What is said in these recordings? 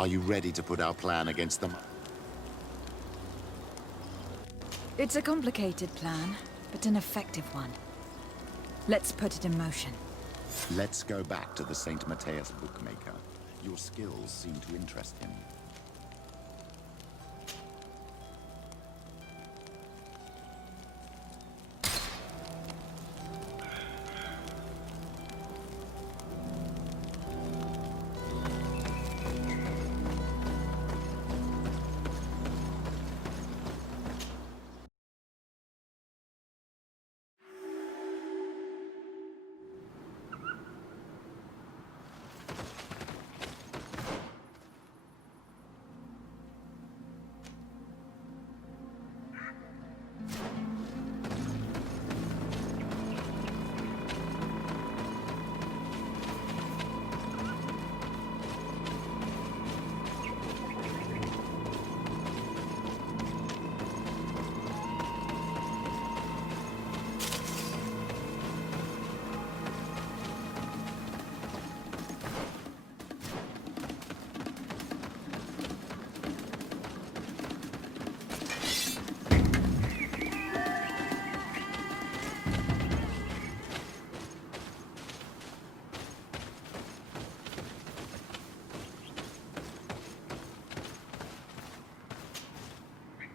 Are you ready to put our plan against them? It's a complicated plan, but an effective one. Let's put it in motion. Let's go back to the St. Matthias bookmaker. Your skills seem to interest him.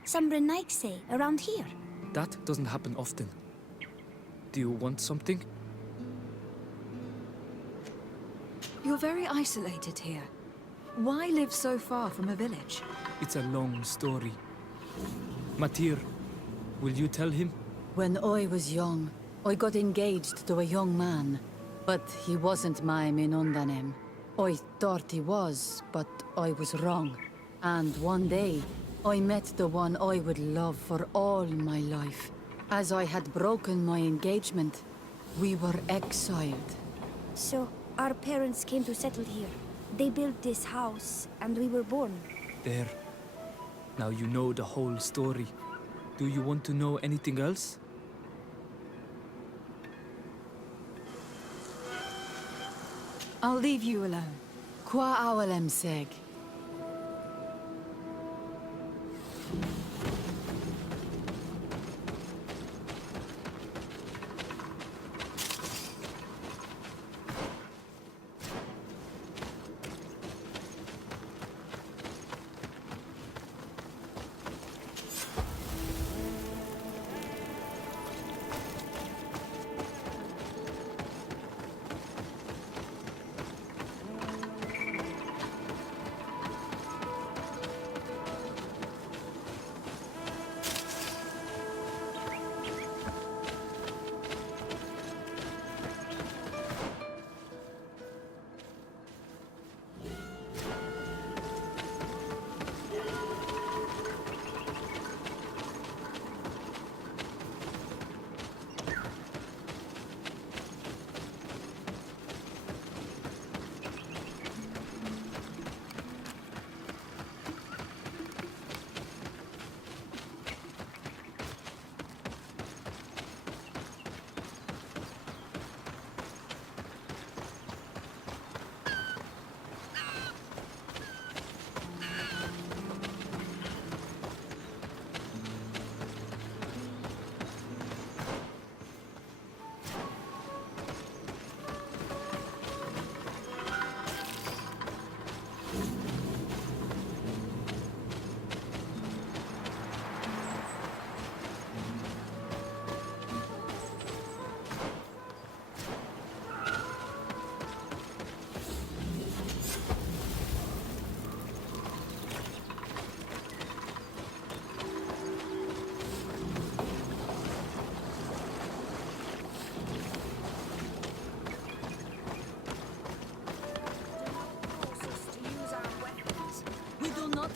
Some Renaigse around here. That doesn't happen often. Do you want something? You're very isolated here. Why live so far from a village? It's a long story. Matir, will you tell him? When I was young, I got engaged to a young man. But he wasn't my Minundanem. I thought he was, but I was wrong. And one day, I met the one I would love for all my life. As I had broken my engagement, we were exiled. So, our parents came to settle here. They built this house, and we were born. There. Now you know the whole story. Do you want to know anything else? I'll leave you alone. Qua awalem seg.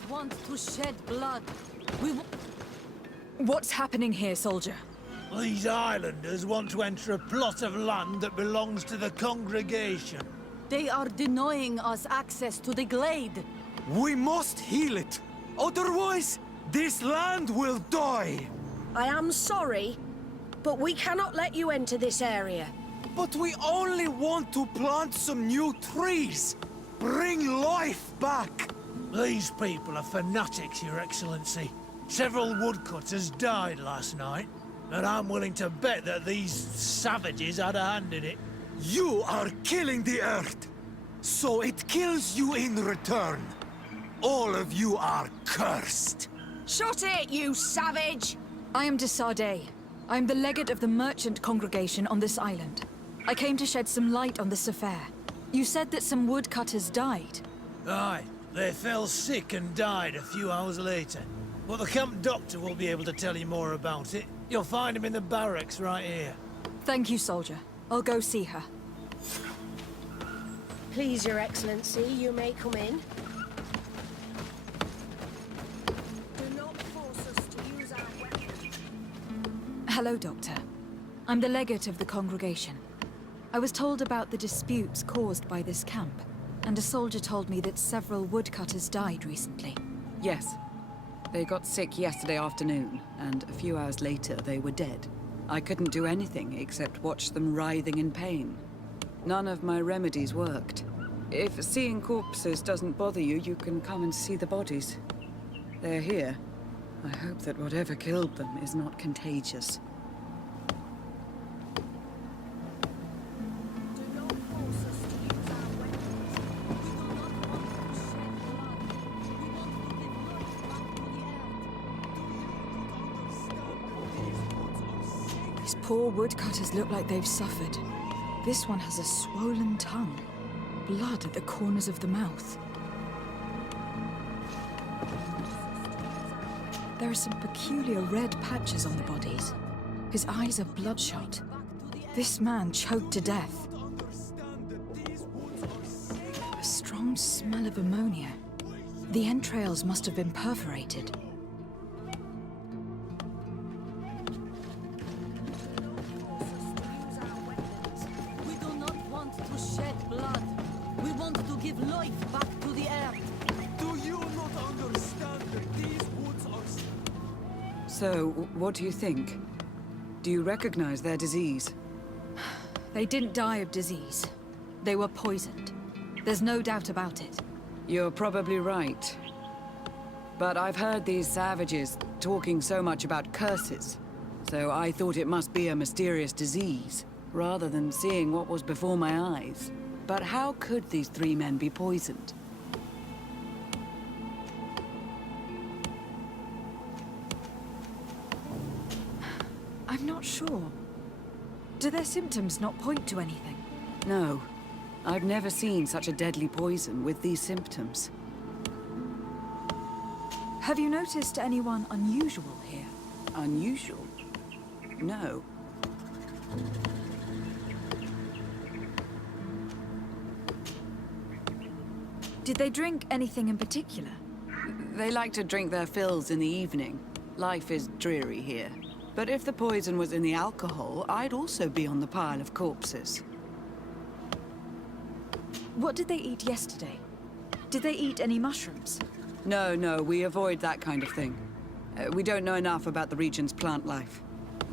Want to shed blood. What's happening here, soldier? These islanders want to enter a plot of land that belongs to the congregation. They are denying us access to the glade. We must heal it. Otherwise, this land will die. I am sorry, but we cannot let you enter this area. But we only want to plant some new trees. Bring life back. These people are fanatics, Your Excellency. Several woodcutters died last night, and I'm willing to bet that these savages had a hand in it. You are killing the earth, so it kills you in return. All of you are cursed. Shut it, you savage! I am de Sardet. I am the legate of the merchant congregation on this island. I came to shed some light on this affair. You said that some woodcutters died. Aye, they fell sick and died a few hours later. But the camp doctor will be able to tell you more about it. You'll find him in the barracks right here. Thank you, soldier. I'll go see her. Please, Your Excellency, you may come in. Do not force us to use our weapons. Hello, Doctor. I'm the legate of the congregation. I was told about the disputes caused by this camp, and a soldier told me that several woodcutters died recently. Yes. They got sick yesterday afternoon, and a few hours later they were dead. I couldn't do anything except watch them writhing in pain. None of my remedies worked. If seeing corpses doesn't bother you, you can come and see the bodies. They're here. I hope that whatever killed them is not contagious. Do not force us to use our weapons. These poor woodcutters look like they've suffered. This one has a swollen tongue. Blood at the corners of the mouth. There are some peculiar red patches on the bodies. His eyes are bloodshot. This man choked to death. A strong smell of ammonia. The entrails must have been perforated. We do not want to shed blood. We want to give life back to the earth. Do you not understand that these woods are... So, what do you think? Do you recognize their disease? They didn't die of disease. They were poisoned. There's no doubt about it. You're probably right. But I've heard these savages talking so much about curses, so I thought it must be a mysterious disease, rather than seeing what was before my eyes. But how could these three men be poisoned? I'm not sure. Do their symptoms not point to anything? No. I've never seen such a deadly poison with these symptoms. Have you noticed anyone unusual here? Unusual? No. Did they drink anything in particular? They like to drink their fills in the evening. Life is dreary here. But if the poison was in the alcohol, I'd also be on the pile of corpses. What did they eat yesterday? Did they eat any mushrooms? No, we avoid that kind of thing. We don't know enough about the region's plant life.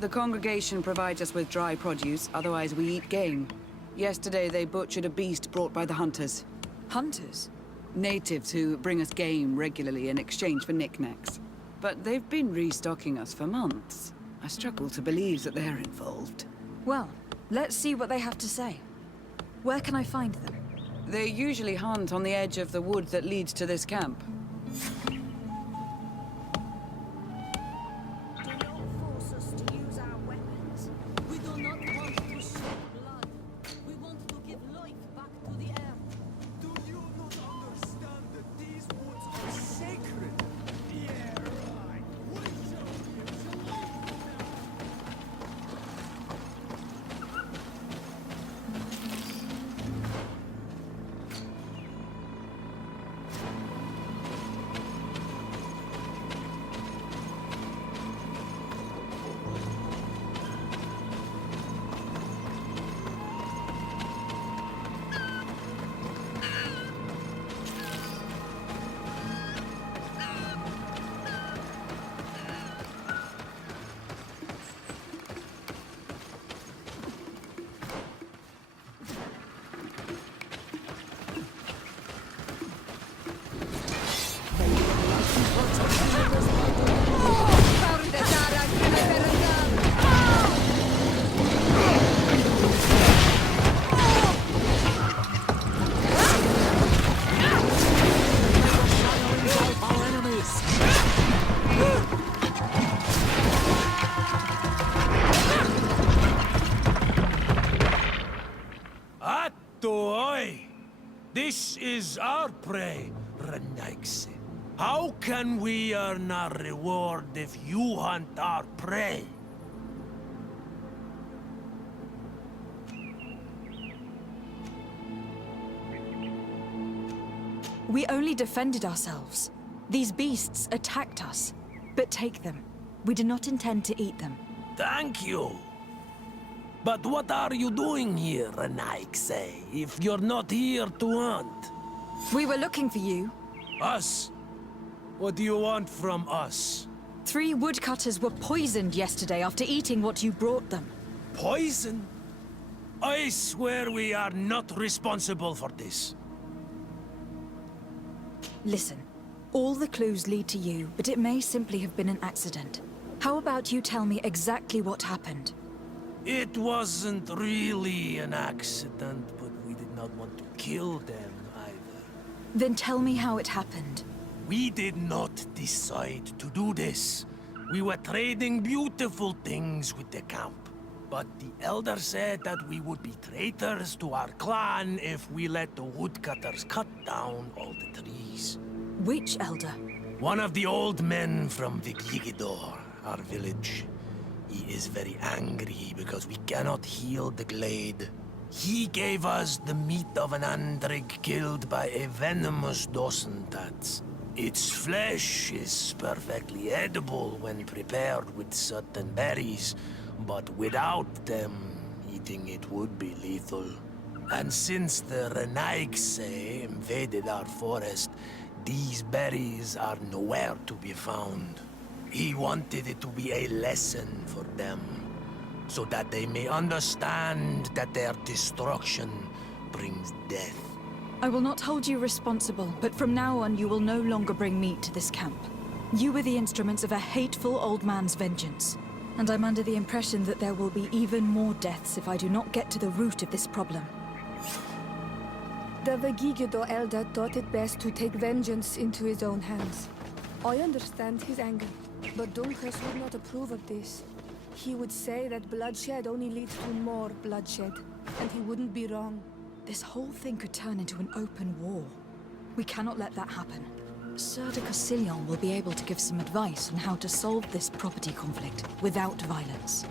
The congregation provides us with dry produce, otherwise we eat game. Yesterday they butchered a beast brought by the hunters. Hunters? Natives who bring us game regularly in exchange for knickknacks. But they've been restocking us for months. I struggle to believe that they're involved. Well, let's see what they have to say. Where can I find them? They usually hunt on the edge of the wood that leads to this camp. Do not force us to use our weapons. We do not want to shed blood. We want to give life back to the earth. Do you not understand that these woods are sacred? Yeah, right. We shall give life. Oi! This is our prey, Renaigse. How can we earn our reward if you hunt our prey? We only defended ourselves. These beasts attacked us. But take them. We do not intend to eat them. Thank you. But what are you doing here, Renaigse, if you're not here to hunt? We were looking for you. Us? What do you want from us? 3 woodcutters were poisoned yesterday after eating what you brought them. Poison? I swear we are not responsible for this. Listen, all the clues lead to you, but it may simply have been an accident. How about you tell me exactly what happened? It wasn't really an accident, but we did not want to kill them either. Then tell me how it happened. We did not decide to do this. We were trading beautiful things with the camp. But the Elder said that we would be traitors to our clan if we let the woodcutters cut down all the trees. Which elder? One of the old men from Vigigidor, our village. He is very angry because we cannot heal the glade. He gave us the meat of an andrig killed by a venomous dosentats. Its flesh is perfectly edible when prepared with certain berries, but without them, eating it would be lethal. And since the Renaigse invaded our forest, these berries are nowhere to be found. He wanted it to be a lesson for them, so that they may understand that their destruction brings death. I will not hold you responsible, but from now on you will no longer bring meat to this camp. You were the instruments of a hateful old man's vengeance, and I'm under the impression that there will be even more deaths if I do not get to the root of this problem. The Vegigido elder thought it best to take vengeance into his own hands. I understand his anger, but Dunkus would not approve of this. He would say that bloodshed only leads to more bloodshed, and he wouldn't be wrong. This whole thing could turn into an open war. We cannot let that happen. Sir de Cassillon will be able to give some advice on how to solve this property conflict without violence.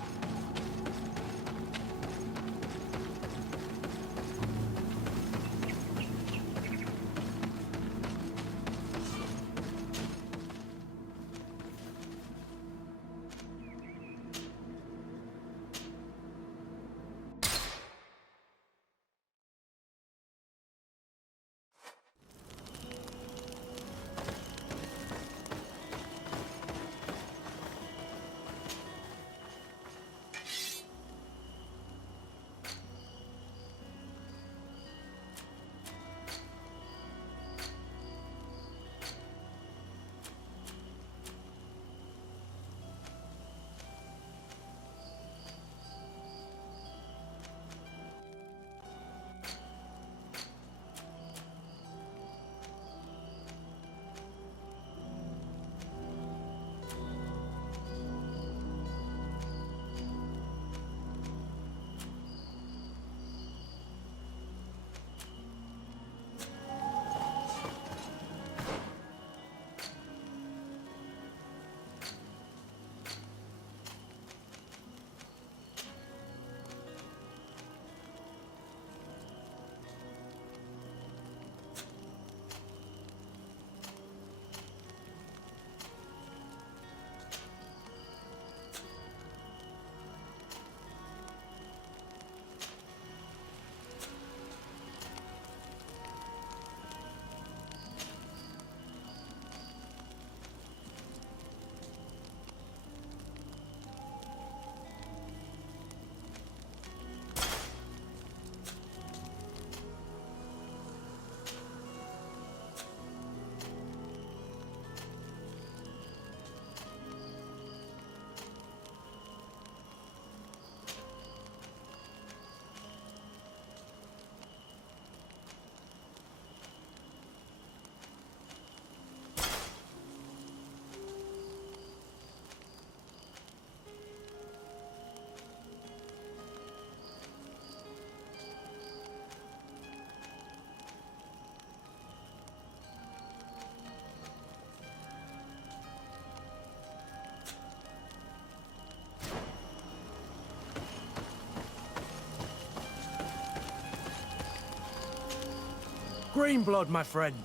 Greenblood, my friend.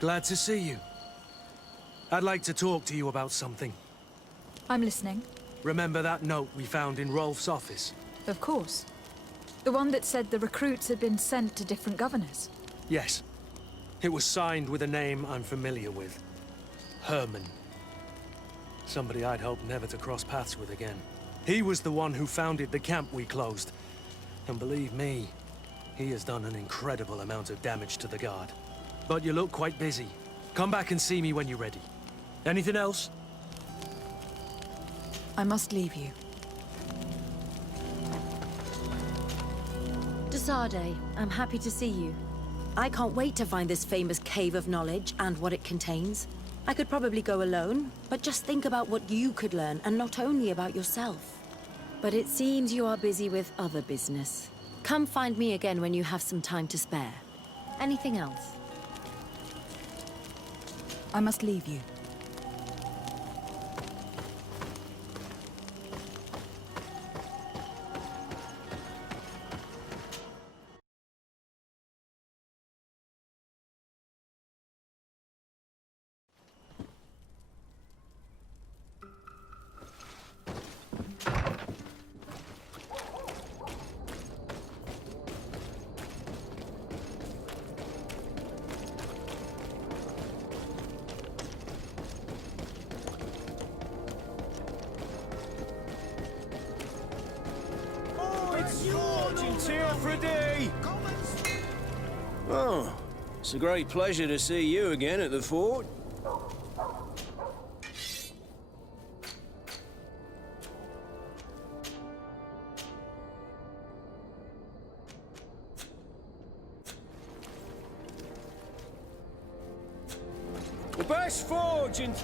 Glad to see you. I'd like to talk to you about something. I'm listening. Remember that note we found in Rolf's office? Of course. The one that said the recruits had been sent to different governors. Yes. It was signed with a name I'm familiar with. Herman. Somebody I'd hoped never to cross paths with again. He was the one who founded the camp we closed. And believe me, he has done an incredible amount of damage to the Guard. But you look quite busy. Come back and see me when you're ready. Anything else? I must leave you. Desade, I'm happy to see you. I can't wait to find this famous cave of knowledge and what it contains. I could probably go alone, but just think about what you could learn, and not only about yourself. But it seems you are busy with other business. Come find me again when you have some time to spare. Anything else? I must leave you. Oh, it's a great pleasure to see you again at the fort. The best forge in...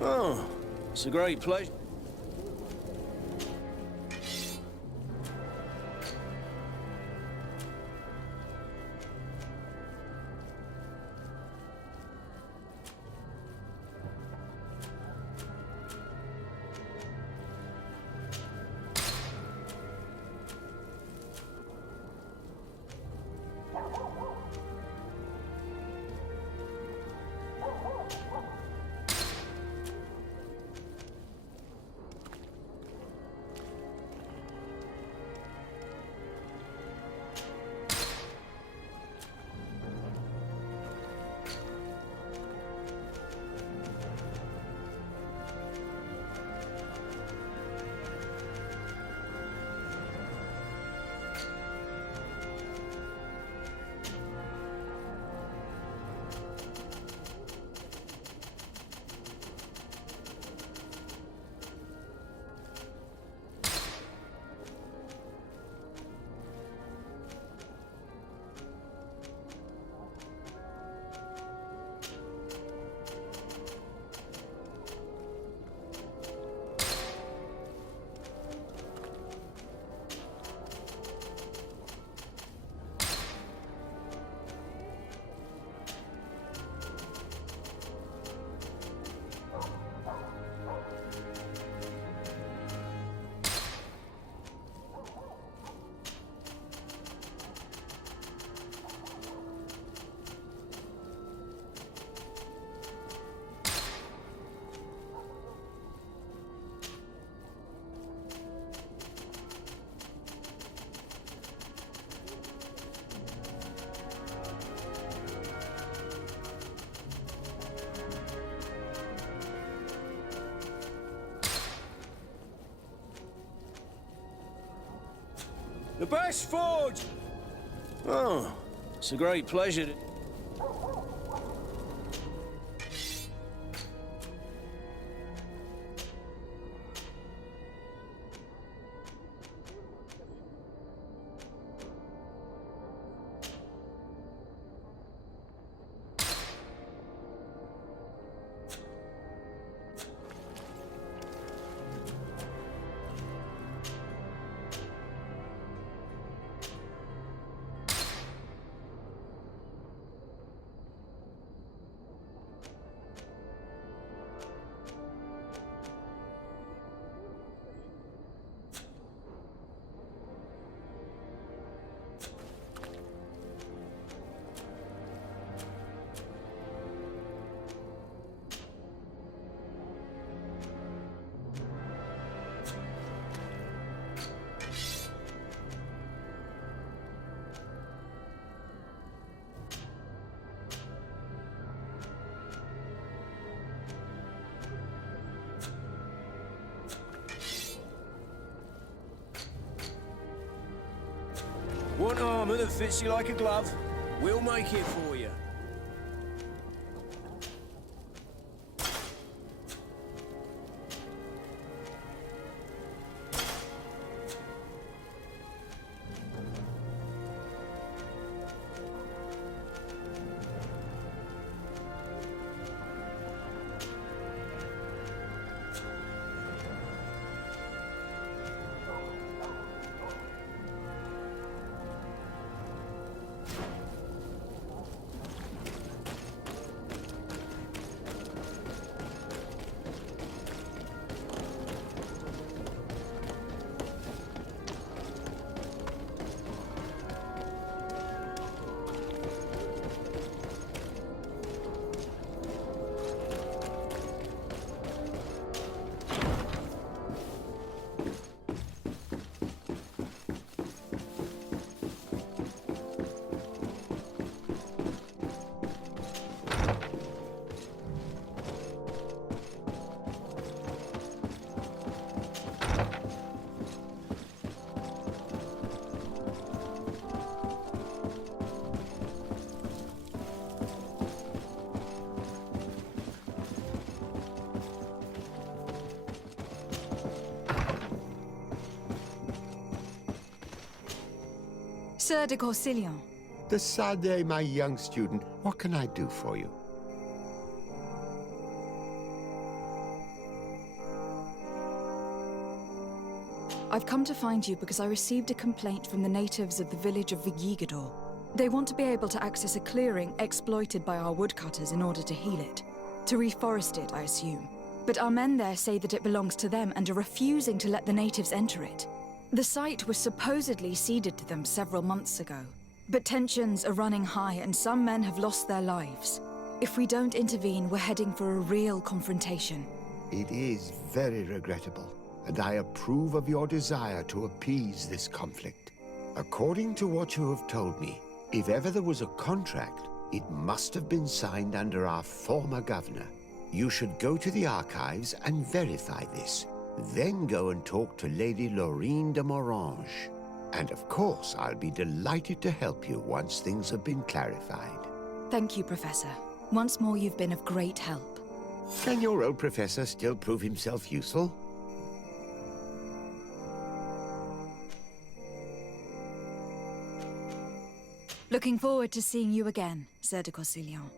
Oh, it's a great pleasure. The best forge! Oh, it's a great pleasure to... Want armor that fits you like a glove? We'll make it for you. Sir de Corsilion. The Sade, my young student, what can I do for you? I've come to find you because I received a complaint from the natives of the village of Vigigador. They want to be able to access a clearing exploited by our woodcutters in order to heal it. To reforest it, I assume. But our men there say that it belongs to them and are refusing to let the natives enter it. The site was supposedly ceded to them several months ago. But tensions are running high and some men have lost their lives. If we don't intervene, we're heading for a real confrontation. It is very regrettable, and I approve of your desire to appease this conflict. According to what you have told me, if ever there was a contract, it must have been signed under our former governor. You should go to the archives and verify this. Then go and talk to Lady Laurine de Morange. And of course, I'll be delighted to help you once things have been clarified. Thank you, Professor. Once more, you've been of great help. Can your old professor still prove himself useful? Looking forward to seeing you again, Sir de Corsilion.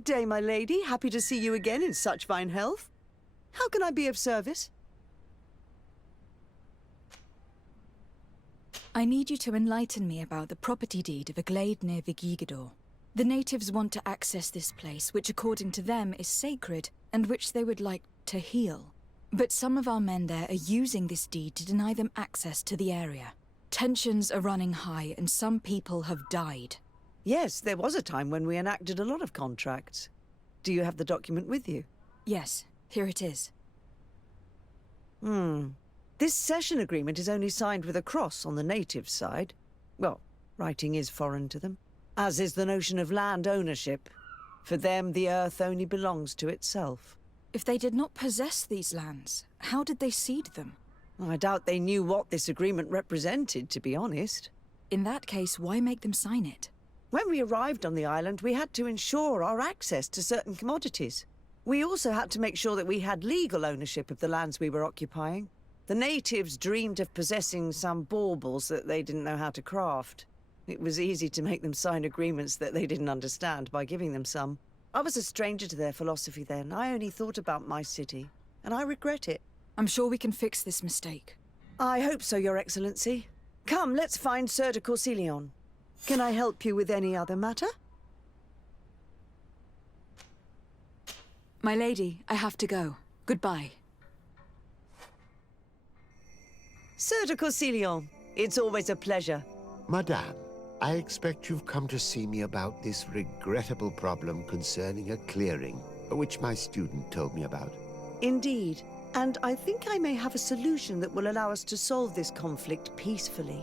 Good day, my lady. Happy to see you again in such fine health. How can I be of service? I need you to enlighten me about the property deed of a glade near Vigigidor. The natives want to access this place, which according to them is sacred, and which they would like to heal. But some of our men there are using this deed to deny them access to the area. Tensions are running high, and some people have died. Yes, there was a time when we enacted a lot of contracts. Do you have the document with you? Yes, here it is. This cession agreement is only signed with a cross on the native side. Well, writing is foreign to them, as is the notion of land ownership. For them, the earth only belongs to itself. If they did not possess these lands, how did they cede them? I doubt they knew what this agreement represented, to be honest. In that case, why make them sign it? When we arrived on the island, we had to ensure our access to certain commodities. We also had to make sure that we had legal ownership of the lands we were occupying. The natives dreamed of possessing some baubles that they didn't know how to craft. It was easy to make them sign agreements that they didn't understand by giving them some. I was a stranger to their philosophy then. I only thought about my city, and I regret it. I'm sure we can fix this mistake. I hope so, Your Excellency. Come, let's find Sir de Corsilion. Can I help you with any other matter? My lady, I have to go. Goodbye. Sir de Corsilion, it's always a pleasure. Madame, I expect you've come to see me about this regrettable problem concerning a clearing, which my student told me about. Indeed, and I think I may have a solution that will allow us to solve this conflict peacefully.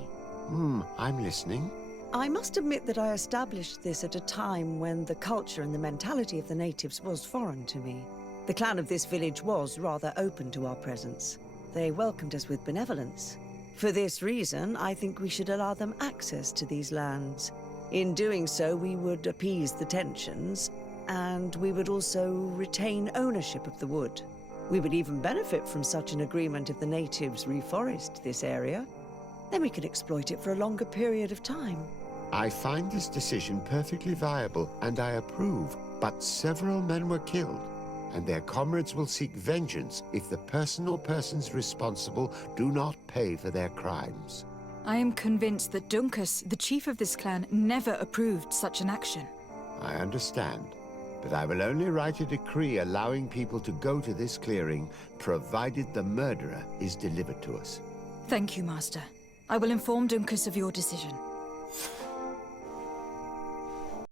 I'm listening. I must admit that I established this at a time when the culture and the mentality of the natives was foreign to me. The clan of this village was rather open to our presence. They welcomed us with benevolence. For this reason, I think we should allow them access to these lands. In doing so, we would appease the tensions, and we would also retain ownership of the wood. We would even benefit from such an agreement if the natives reforest this area. Then we could exploit it for a longer period of time. I find this decision perfectly viable, and I approve, but several men were killed, and their comrades will seek vengeance if the person or persons responsible do not pay for their crimes. I am convinced that Dunkus, the chief of this clan, never approved such an action. I understand, but I will only write a decree allowing people to go to this clearing, provided the murderer is delivered to us. Thank you, Master. I will inform Dunkus of your decision.